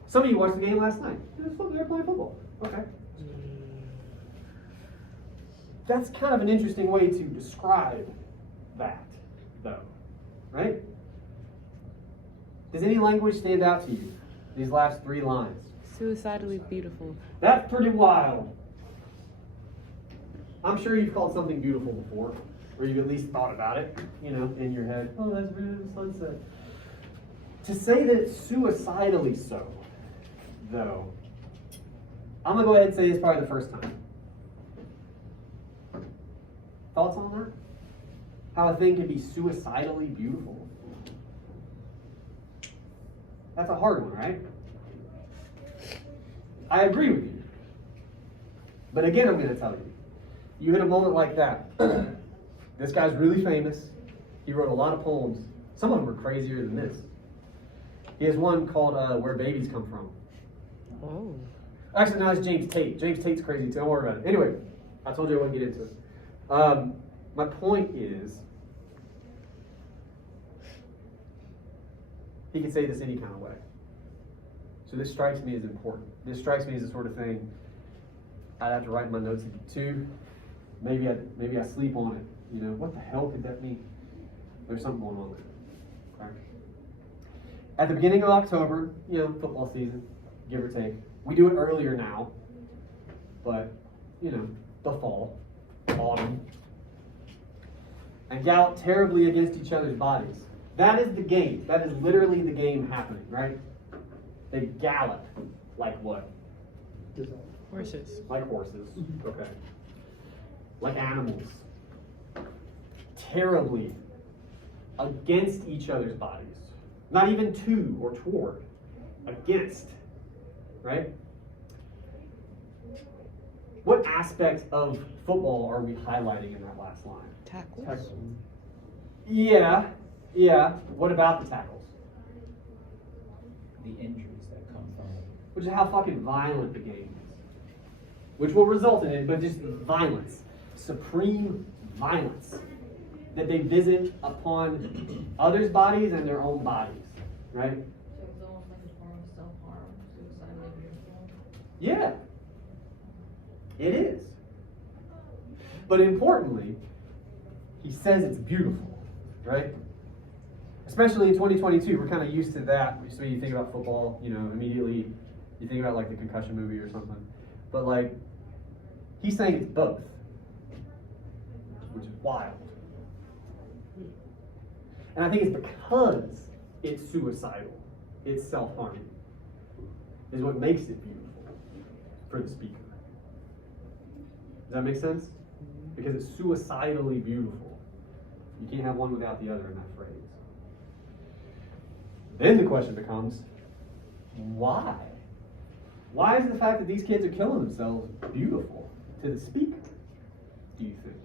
Some of you watched the game last night. They're playing football. Okay. That's kind of an interesting way to describe that, though, right? Does any language stand out to you? These last three lines. Suicidally beautiful. That's pretty wild. I'm sure you've called something beautiful before, or you've at least thought about it, you know, in your head. Oh, that's really the sunset. To say that it's suicidally so, though, I'm gonna go ahead and say it's probably the first time. Thoughts on that? How a thing can be suicidally beautiful? That's a hard one, right? I agree with you. But again, I'm going to tell you. You hit a moment like that. This guy's really famous. He wrote a lot of poems. Some of them are crazier than this. He has one called Where Babies Come From. Oh. Actually, no, it's James Tate. James Tate's crazy too. Don't worry about it. Anyway, I told you I wouldn't get into it. My point is, he can say this any kind of way. So this strikes me as important. This strikes me as the sort of thing I'd have to write in my notes too. Maybe I sleep on it. You know, what the hell could that mean? There's something going on there. Okay. At the beginning of October, you know, football season, give or take. We do it earlier now, but you know, the fall, autumn, and gallop terribly against each other's bodies. That is the game. That is literally the game happening, right? They gallop like what? Horses. Like horses. Okay. Like animals. Terribly against each other's bodies. Not even to or toward. Against. Right? What aspect of football are we highlighting in that last line? Tackles. Tackles. Yeah. What about the tackles? The injuries that come from it. Which is how fucking violent the game is. Which will result in it, but just violence. Supreme violence. That they visit upon others' bodies and their own bodies. Right? So it's almost like a form of self-harm, suicidally beautiful. Yeah. It is. But importantly, he says it's beautiful, right? Especially in 2022, we're kind of used to that. So you think about football, you know, immediately You think about like the concussion movie or something. But like, he's saying it's both, which is wild. And I think it's because it's suicidal, it's self-harming, is what makes it beautiful for the speaker. Does that make sense? Because it's suicidally beautiful. You can't have one without the other in that phrase. Then the question becomes, why? Why is the fact that these kids are killing themselves beautiful to the speaker, do you think?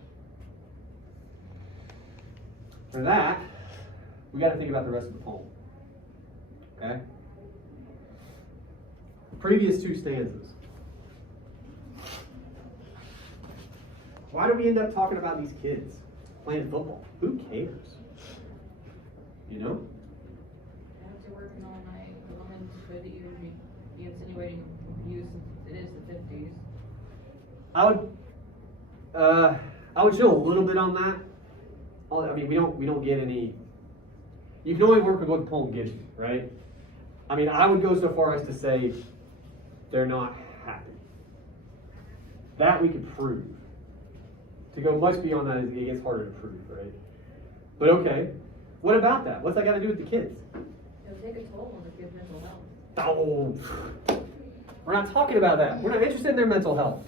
For that, we got to think about the rest of the poem. Okay? Previous two stanzas. Why do we end up talking about these kids playing football? Who cares? You know? After working all night, a woman could even be insinuating abuse since it is the 50s. I would show a little bit on that. I mean, we don't get any. You can only work with what the poem gives you, right? I mean, I would go so far as to say they're not happy. That we could prove. To go much beyond that, it gets harder to prove, right? But okay, what about that? What's that got to do with the kids? It would take a toll on the kid's mental health. Oh, we're not talking about that. We're not interested in their mental health.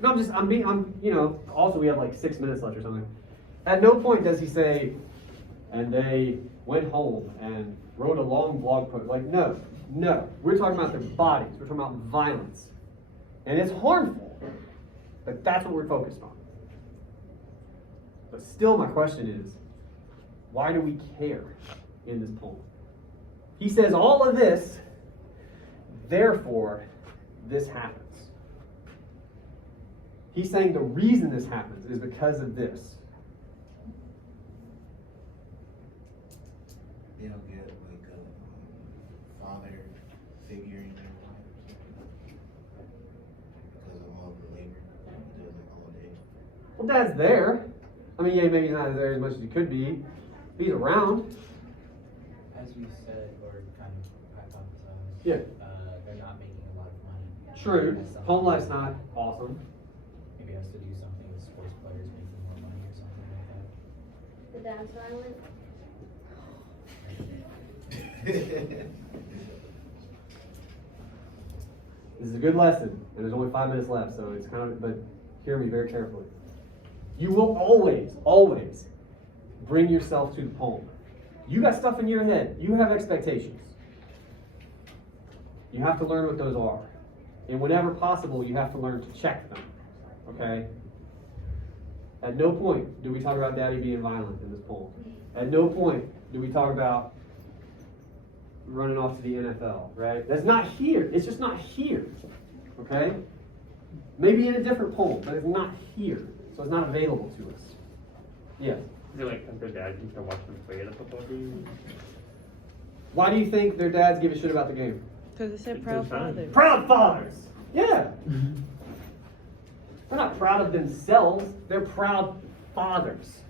No, also we have like 6 minutes left or something. At no point does he say, and they went home and wrote a long blog post. Like, no. We're talking about their bodies. We're talking about violence. And it's harmful. But that's what we're focused on. But still, my question is, why do we care in this poem? He says all of this, therefore, this happens. He's saying the reason this happens is because of this. They don't get like a father figure in their life because of all the labor he does like all day. Well, Dad's there. I mean, yeah, maybe he's not there as much as he could be. He's around. As you said, or kind of hypothesized, Yeah. they're not making a lot of money. True. Has something Home to life's do- not awesome. Maybe has to do something with sports players making more money or something like that. The dad's violent. This is a good lesson, and there's only 5 minutes left, so it's kind of, but hear me very carefully. You will always bring yourself to the poem. You got stuff in your head. You have expectations. You have to learn what those are. And whenever possible, you have to learn to check them. Okay? At no point do we talk about Daddy being violent in this poem. At no point do we talk about running off to the NFL, right? That's not here. It's just not here. Okay? Maybe in a different poem, but it's not here. So it's not available to us. Yes. Is it like because their dad used to watch them play at a football game? Why do you think their dads give a shit about the game? Because it said It's proud fun. father. Proud fathers! Yeah! They're not proud of themselves, they're proud fathers.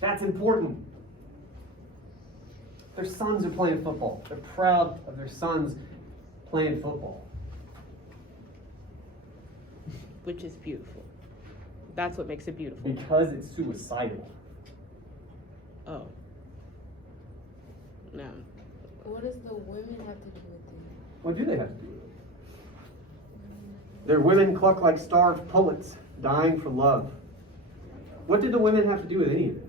That's important. Their sons are playing football. They're proud of their sons playing football. Which is beautiful. That's what makes it beautiful. Because it's suicidal. Oh. No. What does the women have to do with it? What do they have to do with it? Their women cluck like starved pullets, dying for love. What did the women have to do with any of this?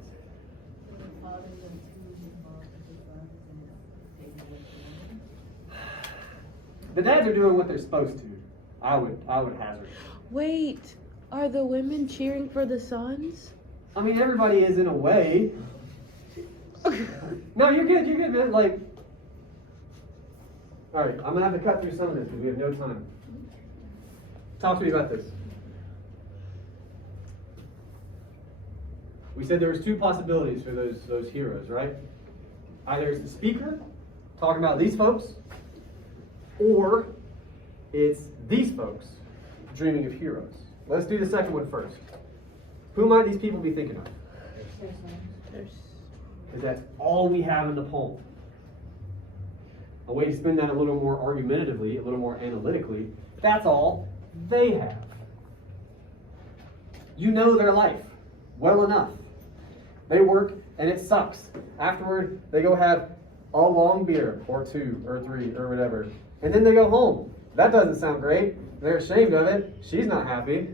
The dads are doing what they're supposed to. I would hazard. Wait, are the women cheering for the sons? I mean, everybody is in a way. No, you're good, man. Like, all right, I'm gonna have to cut through some of this because we have no time. Talk to me about this. We said there was 2 possibilities for those heroes, right? Either it's the speaker talking about these folks, or it's these folks dreaming of heroes. Let's do the second one first. Who might these people be thinking of? Because that's all we have in the poem. a way to spin that a little more argumentatively, a little more analytically, that's all they have. You know their life well enough. They work and it sucks. Afterward, they go have a long beer or 2 or 3 or whatever. And then they go home. That doesn't sound great. They're ashamed of it. She's not happy.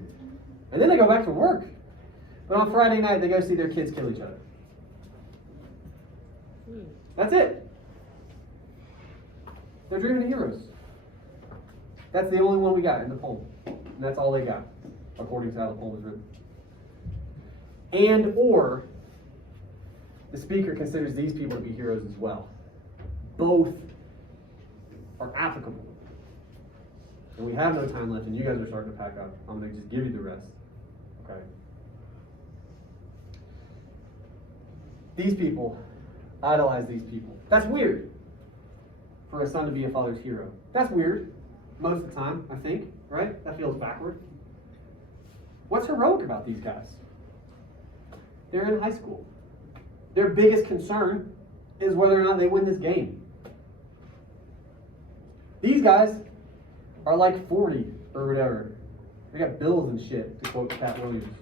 And then they go back to work. But on Friday night, they go see their kids kill each other. That's it. They're dreaming of heroes. That's the only one we got in the poem. And that's all they got, according to how the poem is written. And or the speaker considers these people to be heroes as well. Both are applicable. And we have no time left, and you guys are starting to pack up. I'm going to just give you the rest. Okay? These people idolize these people. That's weird for a son to be a father's hero. That's weird most of the time, I think, right? That feels backward. What's heroic about these guys? They're in high school. Their biggest concern is whether or not they win this game. These guys are like 40 or whatever. They got bills and shit, to quote Pat Williams.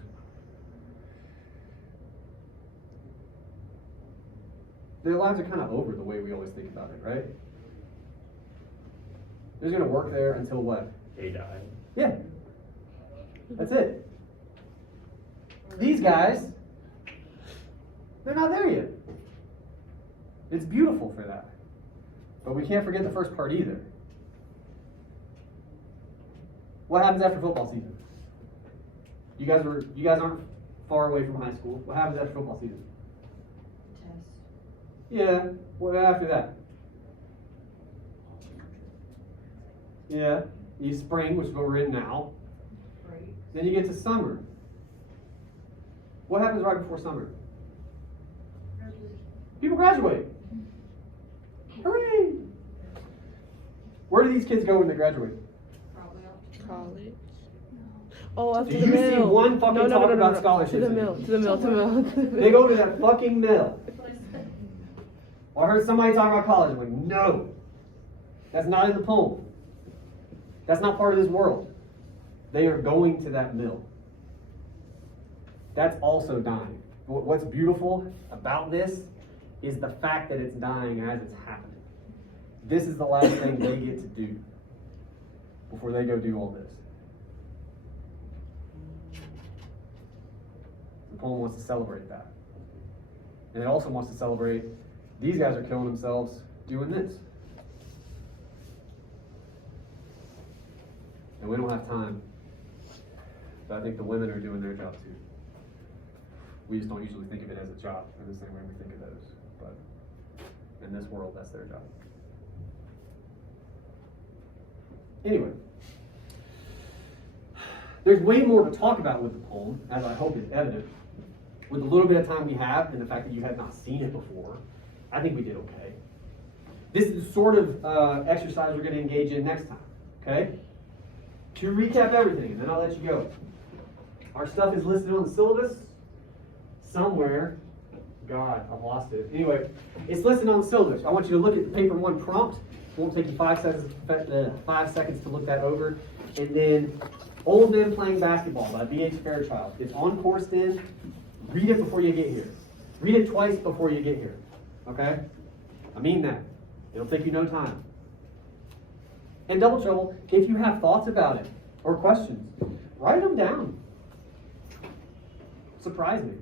Their lives are kind of over the way we always think about it, right? They're going to work there until what? They die. Yeah. That's it. These guys, they're not there yet. It's beautiful for that. But we can't forget the first part either. What happens after football season? You guys aren't far away from high school. What happens after football season? Test. Yeah. What after that? Yeah. You spring, which is what we're in now. Right. Then you get to summer. What happens right before summer? People graduate. Hooray! Where do these kids go when they graduate? Probably off. College. Oh, up Do to the you mill. see one fucking talk about scholarships? To the mill. To the mill. To the mill. They go to that fucking mill. That's what I said. Well, I heard somebody talk about college. I'm like, no. That's not in the poem. That's not part of this world. They are going to that mill. That's also dying. What's beautiful about this is the fact that it's dying as it's happening. This is the last thing they get to do before they go do all this. The poem wants to celebrate that. And it also wants to celebrate these guys are killing themselves doing this. And we don't have time. But I think the women are doing their job too. We just don't usually think of it as a job in the same way we think of those. But in this world, that's their job. Anyway, there's way more to talk about with the poem, as I hope is evident. With the little bit of time we have and the fact that you had not seen it before, I think we did okay. This is the sort of exercise we're going to engage in next time, okay? To recap everything, and then I'll let you go. Our stuff is listed on the syllabus somewhere. God, I've lost it. Anyway, it's listed on the syllabus. I want you to look at the paper 1 prompt. It won't take you 5 seconds to look that over. And then Old Men Playing Basketball by B.H. Fairchild. It's on course then. Read it before you get here. Read it twice before you get here. Okay? I mean that. It'll take you no time. And Double Trouble, if you have thoughts about it or questions, write them down. Surprise me.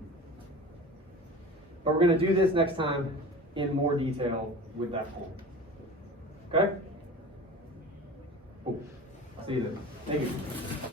But we're going to do this next time in more detail with that poem. Okay? Cool. I'll see you then. Thank you.